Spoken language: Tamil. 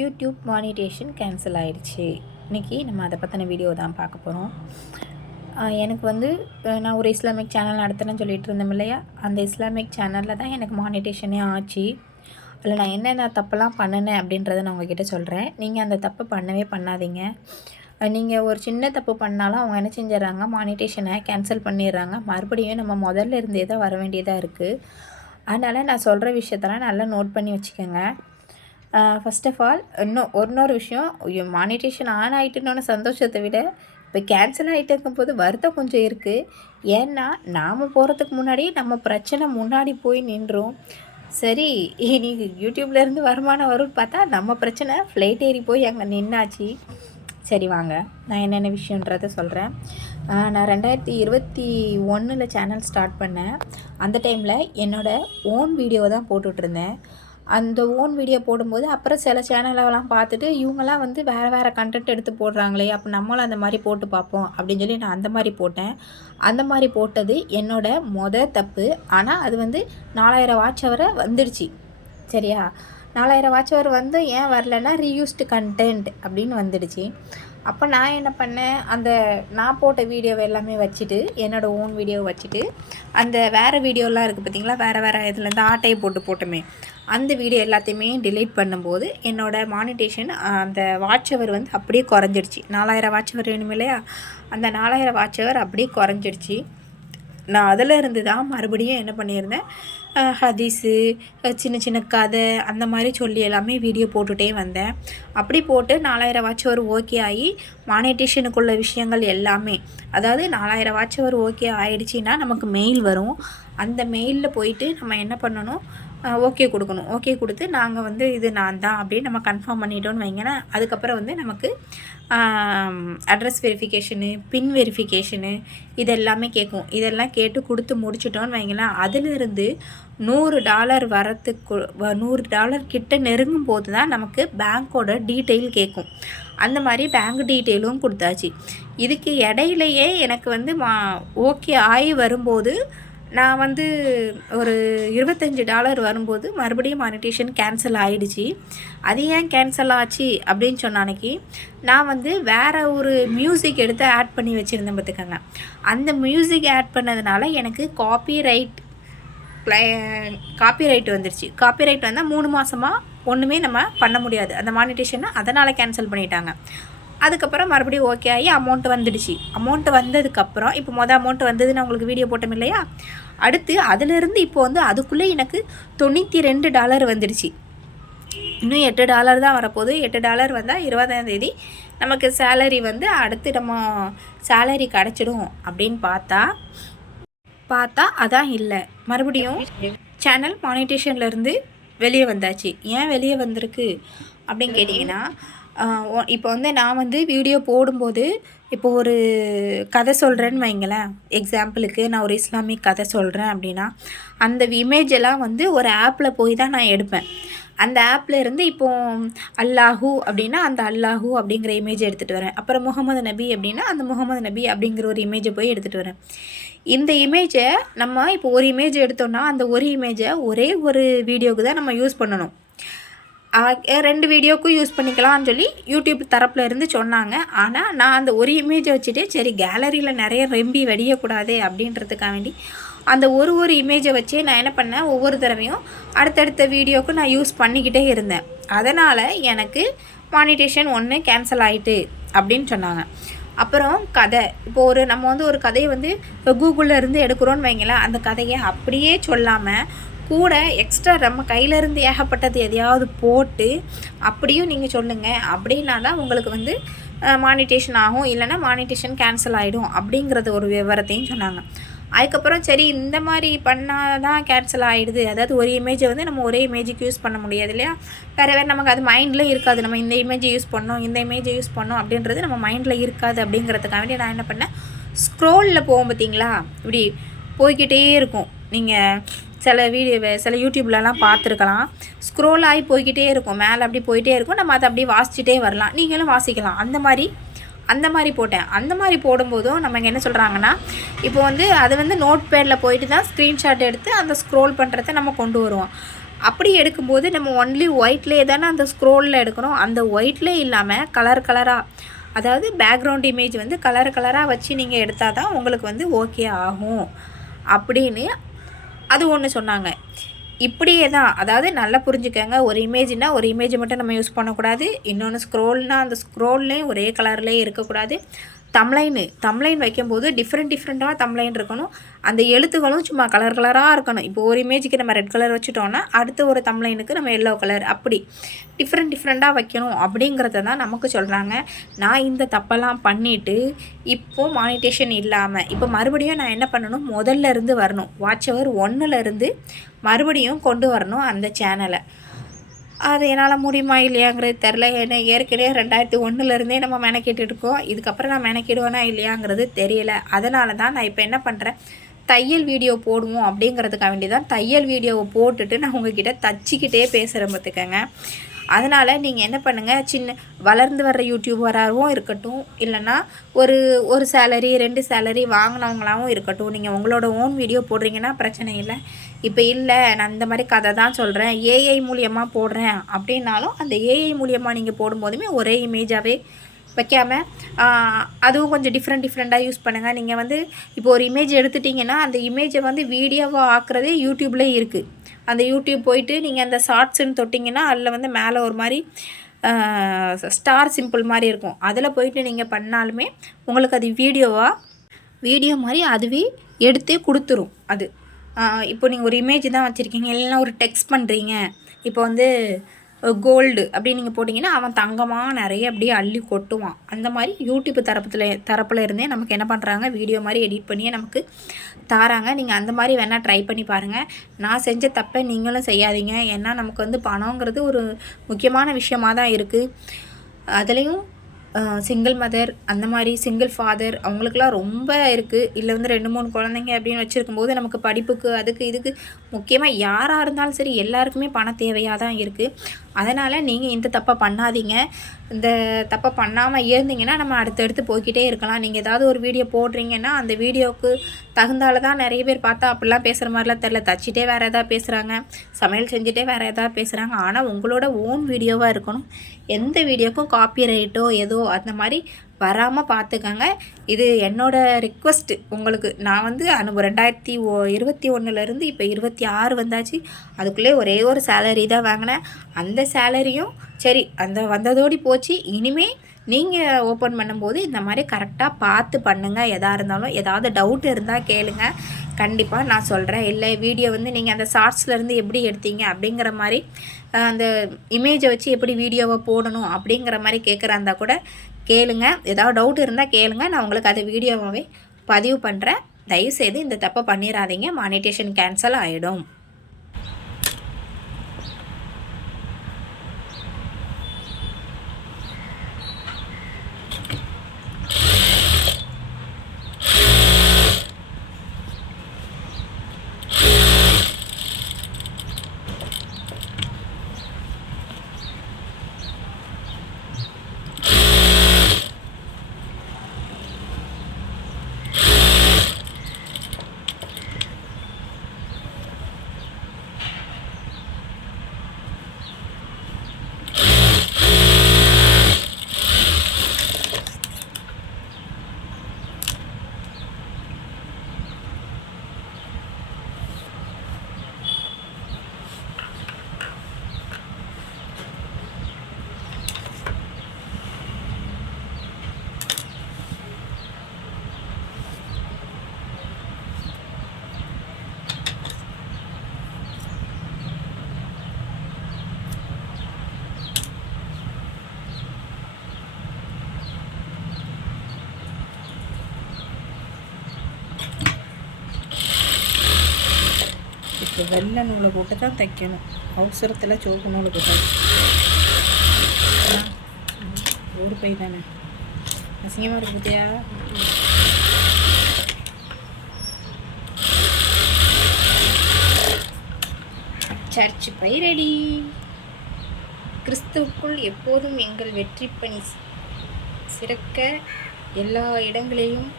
யூடியூப் மானிட்டேஷன் கேன்சல் ஆகிடுச்சு. இன்றைக்கி நம்ம அதை பற்றின வீடியோ தான் பார்க்க போகிறோம். எனக்கு வந்து நான் ஒரு இஸ்லாமிக் சேனல் நடத்துகிறேன்னு சொல்லிட்டு இருந்தோம் இல்லையா, அந்த இஸ்லாமிக் சேனலில் தான் எனக்கு மானிட்டேஷனே ஆச்சு. அதில் நான் என்னென்ன தப்பெல்லாம் பண்ணினேன் அப்படின்றத நான் உங்ககிட்ட சொல்கிறேன். நீங்கள் அந்த தப்பு பண்ணவே பண்ணாதீங்க. நீங்கள் ஒரு சின்ன தப்பு பண்ணாலும் அவங்க என்ன செஞ்சிடறாங்க, மானிட்டேஷனை கேன்சல் பண்ணிடுறாங்க. மறுபடியும் நம்ம முதல்ல இருந்தே தான் வர வேண்டியதாக இருக்குது. அதனால் நான் சொல்கிற விஷயத்தெல்லாம் நல்லா நோட் பண்ணி வச்சுக்கோங்க. ஃபஸ்ட் ஆஃப் ஆல் இன்னொரு விஷயம், மானிட்டேஷன் ஆன் ஆகிட்டுன்னு சந்தோஷத்தை விட இப்போ கேன்சல் ஆகிட்டு இருக்கும்போது வருத்தம் கொஞ்சம் இருக்குது. ஏன்னா நாம் போகிறதுக்கு முன்னாடி நம்ம பிரச்சனை முன்னாடி போய் நின்றோம். சரி, நீ யூடியூப்லேருந்து வருமானம் வரும்னு பார்த்தா நம்ம பிரச்சனை ஃப்ளைட் ஏறி போய் அங்கே நின்னாச்சு. சரி வாங்க, நான் என்னென்ன விஷயன்றதை சொல்கிறேன். நான் 2021 சேனல் ஸ்டார்ட் பண்ணேன். அந்த டைமில் என்னோடய ஓன் வீடியோ தான் போட்டுட்ருந்தேன். அந்த ஓன் வீடியோ போடும்போது அப்புறம் சில சேனலெல்லாம் பார்த்துட்டு இவங்களாம் வந்து வேறு கண்டென்ட் எடுத்து போடுறாங்களே, அப்போ நம்மளும் அந்த மாதிரி போட்டு பார்ப்போம் அப்படின்னு சொல்லி நான் அந்த மாதிரி போட்டேன். அந்த மாதிரி போட்டது என்னோடய தப்பு. ஆனால் அது வந்து 4000 வாட்ச் ஹவரை வந்துடுச்சு. சரியா, 4000 வாட்ச் ஹவர் வந்து ஏன் வரலன்னா ரீயூஸ்டு கண்டென்ட் அப்படின்னு வந்துடுச்சு. அப்போ நான் என்ன பண்ணேன், அந்த நான் போட்ட வீடியோவை எல்லாமே வச்சுட்டு, என்னோடய ஓன் வீடியோவை வச்சுட்டு, அந்த வேறு வீடியோலாம் இருக்குது பார்த்திங்களா, வேறு இதுலேருந்து ஆட்டையை போட்டோமே, அந்த வீடியோ எல்லாத்தையுமே டிலீட் பண்ணும்போது என்னோடய மானிட்டேஷன் அந்த வாட்ச் ஹவர் வந்து அப்படியே குறைஞ்சிடுச்சு. 4000 வாட்ச் ஹவர் வேணும் இல்லையா, அந்த 4000 வாட்ச் ஹவர் அப்படியே குறைஞ்சிடுச்சு. நான் அதில் இருந்து தான் மறுபடியும் என்ன பண்ணியிருந்தேன், ஹதீஸு, சின்ன கதை அந்த மாதிரி சொல்லி எல்லாமே வீடியோ போட்டுகிட்டே வந்தேன். அப்படி போட்டு 4000 வாட்ச் ஹவர் ஓகே ஆகி மானிட்டேஷனுக்குள்ள விஷயங்கள் எல்லாமே, அதாவது 4000 வாட்ச் ஹவர் ஓகே ஆகிடுச்சின்னா நமக்கு மெயில் வரும். அந்த மெயிலில் போயிட்டு நம்ம என்ன பண்ணணும், ஓகே கொடுக்கணும். ஓகே கொடுத்து நாங்கள் வந்து இது நான் தான் அப்படின்னு நம்ம கன்ஃபார்ம் பண்ணிட்டோன்னு வைங்களேன். அதுக்கப்புறம் வந்து நமக்கு அட்ரஸ் வெரிஃபிகேஷனு, பின் வெரிஃபிகேஷனு இதெல்லாமே கேட்கும். இதெல்லாம் கேட்டு கொடுத்து முடிச்சிட்டோன்னு வைங்களேன். அதிலிருந்து $100 வரத்துக்கு $100 கிட்ட நெருங்கும் போது தான் நமக்கு பேங்க்கோட டீட்டெயில் கேட்கும். அந்த மாதிரி பேங்க் டீட்டெயிலும் கொடுத்தாச்சு. இதுக்கு இடையிலையே எனக்கு வந்து ஓகே ஆகி வரும்போது நான் வந்து ஒரு $25 வரும்போது மறுபடியும் மானிட்டேஷன் கேன்சல் ஆகிடுச்சு. அது ஏன் கேன்சல் ஆச்சு அப்படின்னு சொன்ன அன்றைக்கி நான் வந்து வேறு ஒரு மியூசிக் எடுத்து ஆட் பண்ணி வச்சுருந்தேன் பார்த்துக்கோங்க. அந்த மியூசிக் ஆட் பண்ணதுனால எனக்கு காப்பிரைட் வந்துருச்சு. காப்பிரைட் வந்தால் 3 மாதமாக ஒன்றுமே நம்ம பண்ண முடியாது. அந்த மானிட்டேஷனை அதனால் கேன்சல் பண்ணிட்டாங்க. அதுக்கப்புறம் மறுபடியும் ஓகே ஆகி அமௌண்ட் வந்துடுச்சு. அமௌண்ட் வந்ததுக்கப்புறம் இப்போ அமௌண்ட் வந்தது நான் உங்களுக்கு வீடியோ போட்டோம் இல்லையா, அடுத்து அதிலிருந்து இப்போ வந்து அதுக்குள்ளே எனக்கு $92 வந்துடுச்சு. இன்னும் $8 தான் வரப்போகுது. $8 வந்தால் 20ஆம் தேதி நமக்கு சேலரி வந்து அடுத்து நம்ம சேலரி கிடச்சிடும் அப்படின்னு பார்த்தா அதான் இல்லை. மறுபடியும் சேனல் மானிட்டேஷன்லேருந்து வெளியே வந்தாச்சு. ஏன் வெளியே வந்திருக்கு அப்படின்னு கேட்டிங்கன்னா, இப்போ வந்து நான் வந்து வீடியோ போடும்போது இப்போ ஒரு கதை சொல்கிறேன்னு வைங்களேன், எக்ஸாம்பிளுக்கு நான் ஒரு இஸ்லாமிக் கதை சொல்கிறேன் அப்படின்னா, அந்த இமேஜெல்லாம் வந்து ஒரு ஆப்பில் போய் தான் நான் எடுப்பேன். அந்த ஆப்பில் இருந்து இப்போது அல்லாஹூ அப்படின்னா அந்த அல்லாஹூ அப்படிங்கிற இமேஜை எடுத்துகிட்டு வரேன். அப்புறம் முகமது நபி அப்படின்னா அந்த முகமது நபி அப்படிங்கிற ஒரு இமேஜை போய் எடுத்துகிட்டு வரேன். இந்த இமேஜை நம்ம இப்போ ஒரு இமேஜ் எடுத்தோன்னா அந்த ஒரு இமேஜை ஒரே ஒரு வீடியோவுக்கு தான் நம்ம யூஸ் பண்ணணும். 2 வீடியோக்கும் யூஸ் பண்ணிக்கலாம்னு சொல்லி யூடியூப் தரப்பில் இருந்து சொன்னாங்க. ஆனால் நான் அந்த ஒரு இமேஜை வச்சுட்டு சரி கேலரியில் நிறைய ரெம்பி வடியக்கூடாது அப்படின்றதுக்காக வேண்டி அந்த ஒரு இமேஜை வச்சே நான் என்ன பண்ணேன், ஒவ்வொரு தடவையும் அடுத்தடுத்த வீடியோவுக்கு நான் யூஸ் பண்ணிக்கிட்டே இருந்தேன். அதனால் எனக்கு மானிட்டேஷன் 1 கேன்சல் ஆகிட்டு அப்படின்னு சொன்னாங்க. அப்புறம் கதை, இப்போது நம்ம வந்து ஒரு கதையை வந்து கூகுளில் இருந்து எடுக்கிறோன்னு வைங்களேன், அந்த கதையை அப்படியே சொல்லாமல் கூட எக்ஸ்ட்ரா நம்ம கையிலேருந்து ஏகப்பட்டது எதையாவது போட்டு அப்படியும் நீங்கள் சொல்லுங்கள். அப்படின்னா தான் உங்களுக்கு வந்து மானிட்டேஷன் ஆகும், இல்லைனா மானிட்டேஷன் கேன்சல் ஆகிடும் அப்படிங்கிறது ஒரு விவரத்தையும் சொன்னாங்க. அதுக்கப்புறம் சரி இந்த மாதிரி பண்ணால் தான் கேன்சல் ஆகிடுது. அதாவது ஒரு இமேஜை வந்து நம்ம ஒரே இமேஜுக்கு யூஸ் பண்ண முடியாது இல்லையா, வேறு நமக்கு அது மைண்டில் இருக்காது. நம்ம இந்த இமேஜை யூஸ் பண்ணோம், இந்த இமேஜை யூஸ் பண்ணோம் அப்படின்றது நம்ம மைண்டில் இருக்காது. அப்படிங்கிறதுக்காக வேண்டி நான் என்ன பண்ணேன், ஸ்க்ரோலில் போவோம் பார்த்திங்களா, இப்படி போய்கிட்டே இருக்கும். நீங்கள் சில யூடியூப்லலாம் பார்த்துருக்கலாம், ஸ்க்ரோல் ஆகி போய்கிட்டே இருக்கும், மேலே அப்படி போயிட்டே இருக்கும். நம்ம அதை அப்படியே வாசிச்சுட்டே வரலாம், நீங்களும் வாசிக்கலாம். அந்த மாதிரி போட்டேன். அந்த மாதிரி போடும்போதும் நம்ம இங்கே என்ன சொல்கிறாங்கன்னா, இப்போ வந்து அது வந்து நோட் பேடில் போயிட்டு தான் ஸ்க்ரீன்ஷாட் எடுத்து அந்த ஸ்க்ரோல் பண்ணுறத நம்ம கொண்டு வருவோம். அப்படி எடுக்கும்போது நம்ம ஒன்லி ஒயிட்லேயே தானே அந்த ஸ்க்ரோலில் எடுக்கிறோம். அந்த ஒயிட்லேயே இல்லாமல் கலர் கலராக, அதாவது பேக்ரவுண்ட் இமேஜ் வந்து கலர் கலராக வச்சு நீங்கள் எடுத்தால் தான் உங்களுக்கு வந்து ஓகே ஆகும் அப்படின்னு அது ஒன்று சொன்னாங்க. இப்படியே தான், அதாவது நல்லா புரிஞ்சுக்கங்க. ஒரு இமேஜ்னால் ஒரு இமேஜ் மட்டும் நம்ம யூஸ் பண்ணக்கூடாது. இன்னொன்று ஸ்க்ரோல்னால் அந்த ஸ்க்ரோல்லேயும் ஒரே கலர்லேயே இருக்கக்கூடாது. தம்ப்லைன் வைக்கும்போது டிஃப்ரெண்ட்டாக தம்ப்லைன் இருக்கணும். அந்த எழுத்துக்களும் சும்மா கலர் கலராக இருக்கணும். இப்போ ஒரு இமேஜுக்கு நம்ம ரெட் கலர் வச்சுட்டோன்னா அடுத்த ஒரு தம்ப்லைனுக்கு நம்ம எல்லோ கலர், அப்படி டிஃப்ரெண்ட்டாக வைக்கணும் அப்படிங்கிறத தான் நமக்கு சொல்கிறாங்க. நான் இந்த தப்பெல்லாம் பண்ணிவிட்டு இப்போது மானிட்டேஷன் இல்லாமல் இப்போ மறுபடியும் நான் என்ன பண்ணணும், முதல்ல இருந்து வரணும். வாட்ச் ஹவர் 1லேருந்து மறுபடியும் கொண்டு வரணும் அந்த சேனலை. அது என்னால் முடியுமா இல்லையாங்கிறது தெரில. ஏன்னா ஏற்கனவே 2001லேருந்தே நம்ம மெனக்கிட்டு இருக்கோம். இதுக்கப்புறம் நான் மெனக்கிடுவேனா இல்லையாங்கிறது தெரியல. அதனால தான் நான் இப்போ என்ன பண்ணுறேன், தையல் வீடியோ போடுவோம் அப்படிங்கிறதுக்காக வேண்டி தான் தையல் வீடியோவை போட்டுட்டு நான் உங்ககிட்ட தச்சிக்கிட்டே பேசுகிறேன் பார்த்துக்கங்க. அதனால் நீங்கள் என்ன பண்ணுங்கள், வளர்ந்து வர்ற யூடியூபராகவும் இருக்கட்டும், இல்லைன்னா ஒரு சேலரி 2 சேலரி வாங்கினவங்களாகவும் இருக்கட்டும், நீங்கள் உங்களோட ஓன் வீடியோ போடுறீங்கன்னா பிரச்சனை இல்லை. இப்போ இல்லை நான் இந்த மாதிரி கதை தான் சொல்கிறேன், ஏஐ மூலியமாக போடுறேன் அப்படின்னாலும் அந்த ஏஐ மூலியமாக நீங்கள் போடும்போதுமே ஒரே இமேஜாகவே வைக்காமல் அதுவும் கொஞ்சம் டிஃப்ரெண்ட்டாக யூஸ் பண்ணுங்கள். நீங்கள் வந்து இப்போ ஒரு இமேஜ் எடுத்துட்டிங்கன்னா அந்த இமேஜை வந்து வீடியோவாக ஆக்குறதே யூடியூப்லேயே இருக்குது. அந்த யூடியூப் போயிட்டு நீங்கள் அந்த ஷார்ட்ஸுன்னு தொட்டிங்கன்னா அதில் வந்து மேலே ஒரு மாதிரி ஸ்டார் சிம்பிள் மாதிரி இருக்கும். அதில் போயிட்டு நீங்கள் பண்ணாலுமே உங்களுக்கு அது வீடியோ மாதிரி அதுவே எடுத்தே கொடுத்துரும். அது இப்போ நீங்கள் ஒரு இமேஜ் தான் வச்சுருக்கீங்க, இல்லைன்னா ஒரு டெக்ஸ்ட் பண்ணுறீங்க, இப்போ வந்து கோல்டு அப்படின்னு நீங்கள் போட்டிங்கன்னா அவன் தங்கமாக நிறைய அப்படியே அள்ளி கொட்டுவான். அந்த மாதிரி யூடியூப் தரப்பில் இருந்தே நமக்கு என்ன பண்ணுறாங்க, வீடியோ மாதிரி எடிட் பண்ணியே நமக்கு தாராங்க. நீங்கள் அந்த மாதிரி வேணால் ட்ரை பண்ணி பாருங்கள். நான் செஞ்ச தப்பை நீங்களும் செய்யாதீங்க. ஏன்னா நமக்கு வந்து பணங்கிறது ஒரு முக்கியமான விஷயமாக தான் இருக்குது. அதுலேயும் சிங்கிள் மதர், அந்த மாதிரி சிங்கிள் ஃபாதர், அவங்களுக்குலாம் ரொம்ப இருக்குது. இல்லை வந்து 2-3 குழந்தைங்க அப்படின்னு வச்சுருக்கும்போது நமக்கு படிப்புக்கு அதுக்கு இதுக்கு முக்கியமாக யாராக இருந்தாலும் சரி எல்லாருக்குமே பணம் தேவையாக தான் இருக்குது. அதனால் நீங்கள் இந்த தப்பை பண்ணாதீங்க. இந்த தப்பை பண்ணாமல் இருந்தீங்கன்னா நம்ம அடுத்தடுத்து போய்கிட்டே இருக்கலாம். நீங்கள் ஏதாவது ஒரு வீடியோ போடுறீங்கன்னா அந்த வீடியோவுக்கு தகுந்தால தான் நிறைய பேர் பார்த்தா அப்படிலாம் பேசுகிற மாதிரிலாம் தெரில, தச்சிட்டே வேறு எதாவது பேசுகிறாங்க, சமையல் செஞ்சுட்டே வேறு எதாவது பேசுகிறாங்க. ஆனால் உங்களோட ஓன் வீடியோவாக இருக்கணும். எந்த வீடியோக்கும் காப்பிரைட்டோ ஏதோ அந்த மாதிரி வராமல் பார்த்துக்கங்க. இது என்னோடய ரிக்வெஸ்ட்டு உங்களுக்கு. நான் வந்து 2021லேருந்து இப்போ 26 வந்தாச்சு. அதுக்குள்ளே ஒரே ஒரு சேலரி தான் வாங்கினேன். அந்த சேலரியும் சரி அந்த வந்ததோடு போச்சு. இனிமேல் நீங்கள் ஓப்பன் பண்ணும்போது இந்த மாதிரி கரெக்டாக பார்த்து பண்ணுங்கள். எதாக இருந்தாலும் ஏதாவது டவுட் இருந்தால் கேளுங்க, கண்டிப்பாக நான் சொல்கிறேன். இல்லை வீடியோ வந்து நீங்கள் அந்த ஷார்ட்ஸ்லேருந்து எப்படி எடுத்தீங்க அப்படிங்கிற மாதிரி, அந்த இமேஜை வச்சு எப்படி வீடியோவை போடணும் அப்படிங்கிற மாதிரி கேட்குறாந்தா கூட கேளுங்க. ஏதாவது டவுட் இருந்தால் கேளுங்க, நான் உங்களுக்கு அதை வீடியோவாகவே பதிவு பண்ணுறேன். தயவுசெய்து இந்த தப்பை பண்ணிடாதீங்க, மானிட்டேஷன் கேன்சல் ஆகிடும். இப்போ வெள்ளை நூலை போட்டு தான் தைக்கணும். அவசரத்தில் சோப்பு நூலை போட்டு ஒரு பை தானே அசிங்கமாக இருக்கு பார்த்தியா. சர்ச் பை ரெடி. கிறிஸ்துவுக்குள் எப்போதும் எங்கள் வெற்றி பணி சிறக்க எல்லா இடங்களிலும்